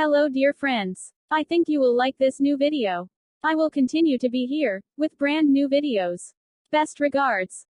Hello dear friends. I think you will like this new video. I will continue to be here, with brand new videos. Best regards.